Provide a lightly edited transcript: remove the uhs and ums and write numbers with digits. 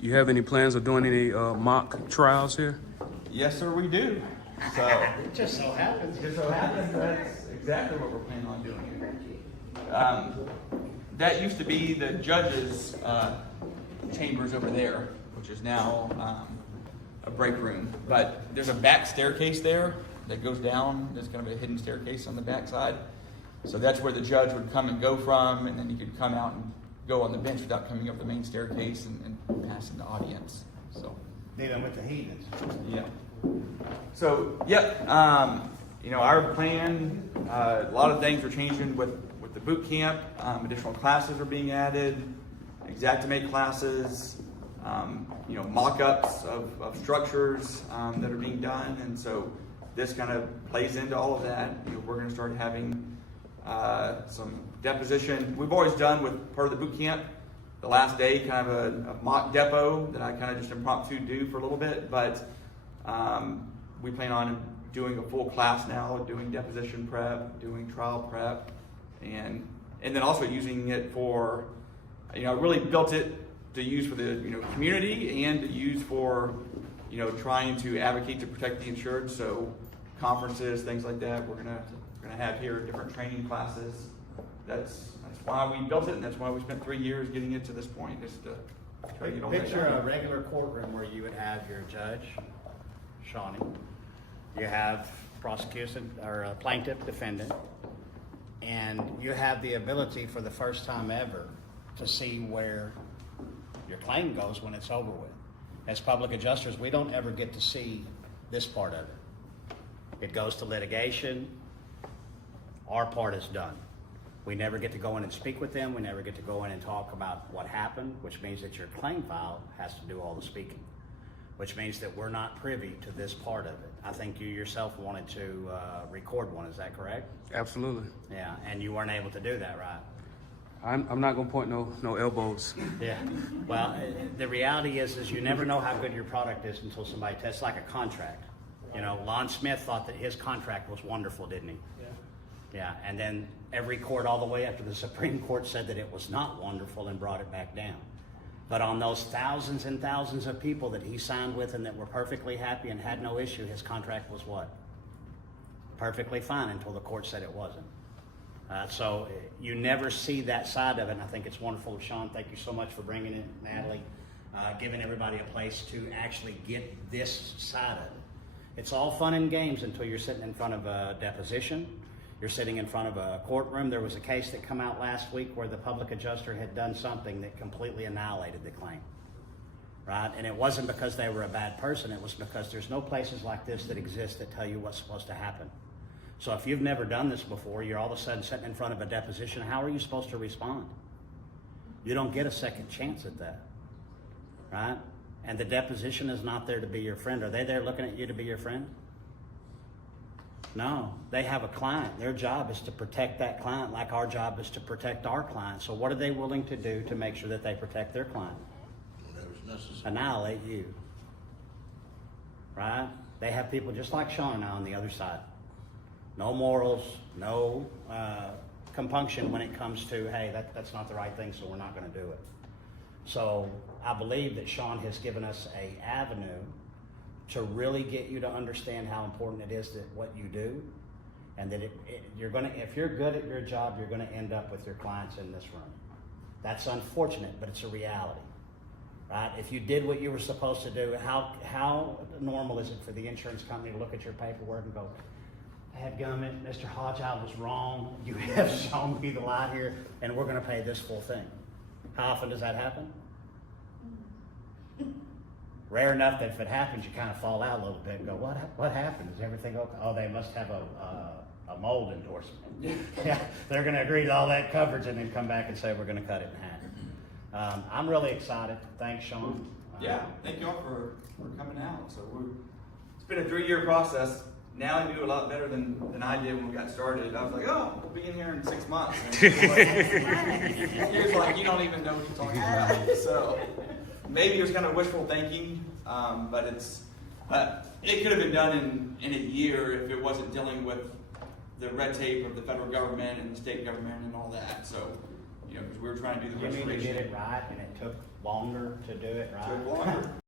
You have any plans of doing any mock trials here? Yes, sir, we do. So It just so happens. that's exactly what we're planning on doing here. That used to be the judge's chambers over there, which is now a break room. But there's a back staircase there that goes down. There's kind of a hidden staircase on the back side. So that's where the judge would come and go from, and then you could come out and go on the bench without coming up the main staircase and passing the audience. So Dealing with the heathens. yeah. So yep. Our plan. A lot of things are changing with the boot camp. Additional classes are being added. Xactimate classes. Mock-ups of structures that are being done, and so this kind of plays into all of that. We're going to start having some deposition. We've always done with part of the boot camp, the last day, kind of a mock depo that I kind of just impromptu do for a little bit, but we plan on doing a full class now, doing deposition prep, doing trial prep, and then also using it for, I really built it to use for the community and to use for trying to advocate to protect the insured. So conferences, things like that, we're gonna have here different training classes. That's why we built it, and that's why we spent 3 years getting it to this point, just to try to get all that Picture done. a regular courtroom where you would have your judge, Shawnee, you have prosecution or a plaintiff, defendant, and you have the ability for the first time ever to see where your claim goes when it's over with. As public adjusters, we don't ever get to see this part of it. It goes to litigation. Our part is done. We never get to go in and speak with them. We never get to go in and talk about what happened, which means that your claim file has to do all the speaking, which means that we're not privy to this part of it. I think you yourself wanted to record one, is that correct? Absolutely. Yeah, and you weren't able to do that, right? I'm not gonna point no elbows. Yeah. Well, the reality is you never know how good your product is until somebody tests, like a contract. Lon Smith thought that his contract was wonderful, didn't he? Yeah, and then every court all the way up to the Supreme Court said that it was not wonderful and brought it back down. But on those thousands and thousands of people that he signed with and that were perfectly happy and had no issue, his contract was what? Perfectly fine until the court said it wasn't. So you never see that side of it, and I think it's wonderful. Sean, thank you so much for bringing it, Natalie, giving everybody a place to actually get this side of it. It's all fun and games until you're sitting in front of a deposition. You're sitting in front of a courtroom. There was a case that came out last week where the public adjuster had done something that completely annihilated the claim, right? And it wasn't because they were a bad person. It was because there's no places like this that exist that tell you what's supposed to happen. So if you've never done this before, you're all of a sudden sitting in front of a deposition, how are you supposed to respond? You don't get a second chance at that, right? And the deposition is not there to be your friend. Are they there looking at you to be your friend? No, they have a client. Their job is to protect that client like our job is to protect our client. So what are they willing to do to make sure that they protect their client? Whatever's necessary. Annihilate you, right? They have people just like Sean and I on the other side. No morals, no compunction when it comes to, hey, that's not the right thing, so we're not going to do it. So I believe that Sean has given us an avenue to really get you to understand how important it is that what you do, and that you're going to, if you're good at your job, you're going to end up with your clients in this room. That's unfortunate, but it's a reality, right? If you did what you were supposed to do, how normal is it for the insurance company to look at your paperwork and go, "Dadgummit, Mr. Hodge, I was wrong. You have shown me the light here, and we're going to pay this full thing." How often does that happen? Rare enough that if it happens, you kind of fall out a little bit and go, what happened? Is everything okay? Oh, they must have a mold endorsement. Yeah, they're going to agree to all that coverage and then come back and say, we're going to cut it in half. I'm really excited. Thanks, Sean. Yeah, thank you all for coming out. So it's been a 3-year process. Now I do a lot better than I did when we got started. I was like, oh, we'll be in here in 6 months. And he was like, you don't even know what you're talking about. So maybe it was kind of wishful thinking, but it could have been done in a year if it wasn't dealing with the red tape of the federal government and the state government and all that. So you know, because we were trying to do the You mean to restoration. get it right and it took longer to do it right? Took longer.